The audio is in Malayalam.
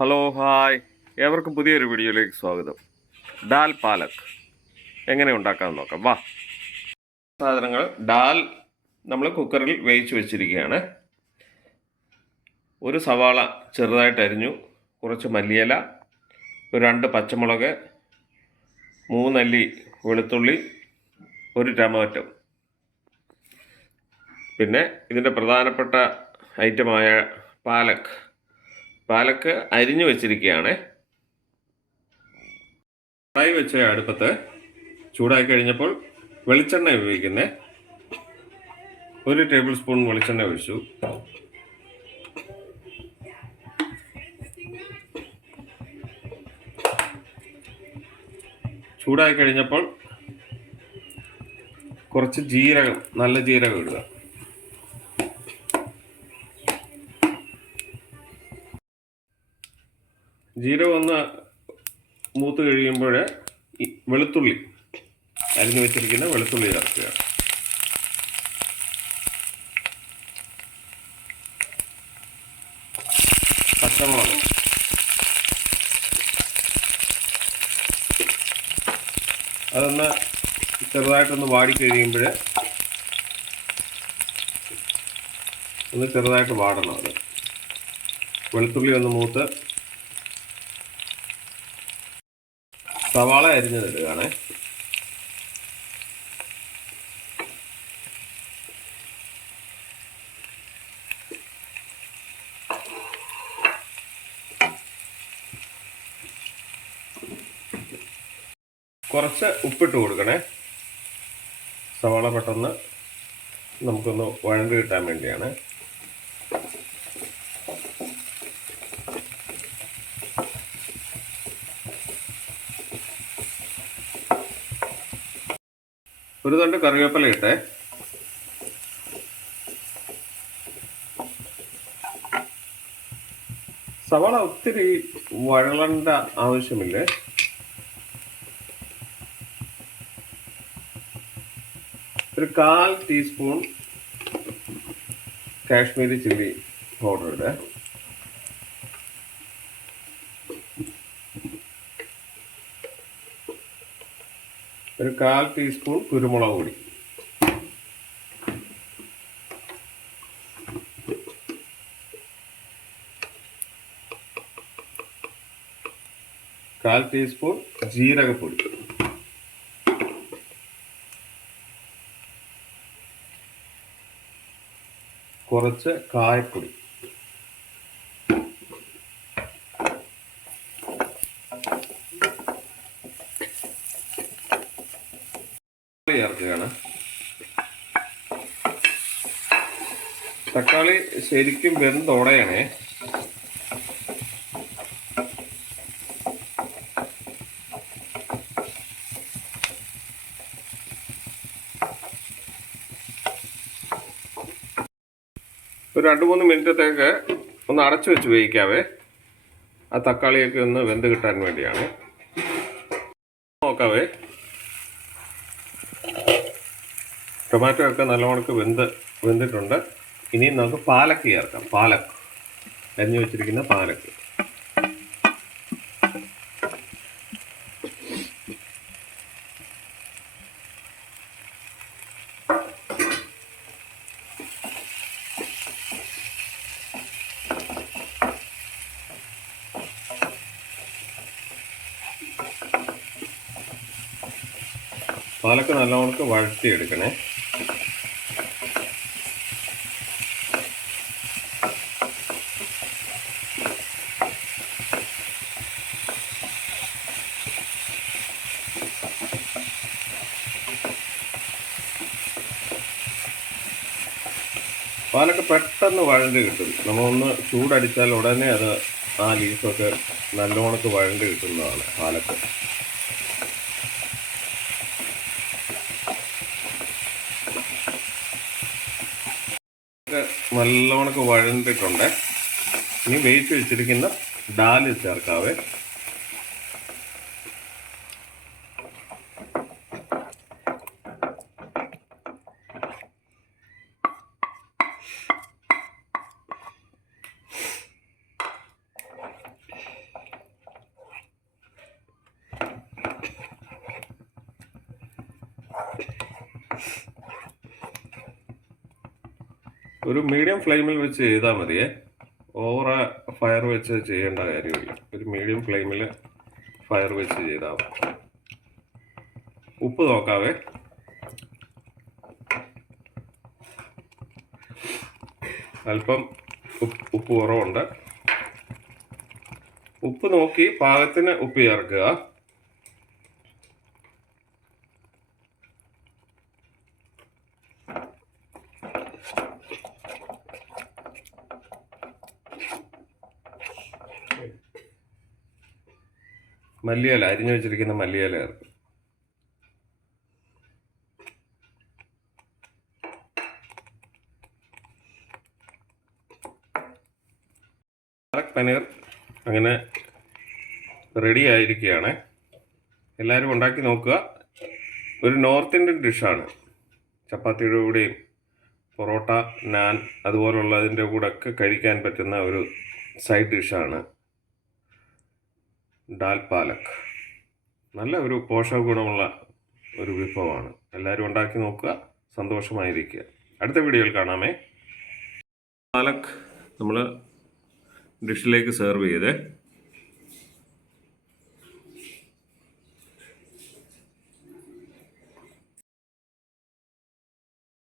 ഹലോ ഹായ്, ഏവർക്കും പുതിയൊരു വീഡിയോയിലേക്ക് സ്വാഗതം. ഡാൽ പാലക് എങ്ങനെ ഉണ്ടാക്കാമെന്ന് നോക്കാം. വാ. സാധനങ്ങൾ: ഡാൽ നമ്മൾ കുക്കറിൽ വേവിച്ച് വെച്ചിരിക്കുകയാണ്. ഒരു സവാള ചെറുതായിട്ട് അരിഞ്ഞു, കുറച്ച് മല്ലിയില, ഒരു 2 പച്ചമുളക്, 3 അല്ലി വെളുത്തുള്ളി, ഒരു ടൊമാറ്റോ. പിന്നെ ഇതിൻ്റെ പ്രധാനപ്പെട്ട ഐറ്റമായ പാലക്ക് അരിഞ്ഞു വെച്ചിരിക്കുകയാണ്. കടായി വെച്ച അടുപ്പത്ത് ചൂടായി കഴിഞ്ഞപ്പോൾ വെളിച്ചെണ്ണ ഉപയോഗിക്കുന്നത്. 1 ടേബിൾ സ്പൂൺ വെളിച്ചെണ്ണ ഒഴിച്ചു. ചൂടായി കഴിഞ്ഞപ്പോൾ കുറച്ച് ജീരകം, നല്ല ജീരകം ഇടുക. ജീരകം ഒന്ന് മൂത്ത് കഴിയുമ്പോൾ വെളുത്തുള്ളി, അരിഞ്ഞു വെച്ചിരിക്കുന്ന വെളുത്തുള്ളി ചേർക്കുക. പച്ചമുളക്, അതൊന്ന് ചെറുതായിട്ടൊന്ന് വാടിക്കഴിയുമ്പോൾ ഒന്ന് ചെറുതായിട്ട് വാടണം. അത് വെളുത്തുള്ളി ഒന്ന് മൂത്ത് സവാള അരിഞ്ഞതിടുകയാണ്. കുറച്ച് ഉപ്പിട്ട് കൊടുക്കണേ. സവാള പെട്ടെന്ന് നമുക്കൊന്ന് വഴണ്ട് കിട്ടാൻ വേണ്ടിയാണ്. ഒരു തണ്ട് കറിവേപ്പില ഇട്ടേ. സവാള ഒത്തിരി വഴളേണ്ട ആവശ്യമില്ല. ഒരു 1/4 ടീസ്പൂൺ കാശ്മീരി ചില്ലി പൗഡർ ഇടേ. ഒരു 1/4 ടീസ്പൂൺ കുരുമുളക് പൊടി. കാൽ ടീസ്പൂൺ ജീരകപ്പൊടി. കുറച്ച് കായപ്പൊടി. ചേർക്കുകയാണ്. തക്കാളി ശരിക്കും വെന്തുടയണേ. ഒരു 2-3 മിനിറ്റത്തേക്ക് ഒന്ന് അടച്ചു വെച്ച് വേവിക്കാവേ. ആ തക്കാളിയൊക്കെ ഒന്ന് വെന്ത് കിട്ടാൻ വേണ്ടിയാണ്. നോക്കാവേ. ടൊമാറ്റോ ഒക്കെ നല്ലവണ്ണം വെന്തിട്ടുണ്ട്. ഇനി നമുക്ക് പാലക്ക് ചേർക്കാം. അരിഞ്ഞു വെച്ചിരിക്കുന്ന പാലക്ക്. പാലക്ക് നല്ലവണ്ണം വഴറ്റിയെടുക്കണേ. പാലക്ക് പെട്ടെന്ന് വഴണ്ട് കിട്ടും. നമ്മളൊന്ന് ചൂടടിച്ചാൽ ഉടനെ അത് ആ ലീഫൊക്കെ നല്ലോണക്ക് വഴണ്ട് കിട്ടുന്നതാണ് പാലക്ക്. നല്ലോണക്ക് വഴണ്ടിട്ടുണ്ട്. ഇനി വേവിച്ച് വെച്ചിരിക്കുന്ന ഡാല് ചേർക്കാവേ. ഒരു മീഡിയം ഫ്ലെയിമിൽ വെച്ച് ചെയ്താൽ മതിയേ. ഓവർ ഫയർ വെച്ച് ചെയ്യേണ്ട കാര്യമില്ല. ഒരു മീഡിയം ഫ്ലെയിമിൽ ഫയർ വെച്ച് ചെയ്താൽ മതി. ഉപ്പ് നോക്കാവേ. അല്പം ഉപ്പ് കുറവുണ്ട്. ഉപ്പ് നോക്കി പാകത്തിന് ഉപ്പ് ചേർക്കുക. മല്ലിയില, അരിഞ്ഞു വെച്ചിരിക്കുന്ന മല്ലിയില ചേർക്കും. പാലക് പനീർ അങ്ങനെ റെഡി ആയിരിക്കുകയാണ്. എല്ലാവരും ഉണ്ടാക്കി നോക്കുക. ഒരു നോർത്ത് ഇന്ത്യൻ ഡിഷാണ്. ചപ്പാത്തിയുടെ കൂടെയും പൊറോട്ട, നാൻ അതുപോലുള്ളതിൻ്റെ കൂടെ ഒക്കെ കഴിക്കാൻ പറ്റുന്ന ഒരു സൈഡ് ഡിഷാണ് ഡാൽ പാലക്. നല്ല ഒരു പോഷക ഗുണമുള്ള ഒരു വിഭവമാണ്. എല്ലാവരും ഉണ്ടാക്കി നോക്കുക. സന്തോഷമായിരിക്കുക. അടുത്ത വീഡിയോയിൽ കാണാമേ. പാലക് നമ്മൾ ഡിഷിലേക്ക് സെർവ് ചെയ്തേ.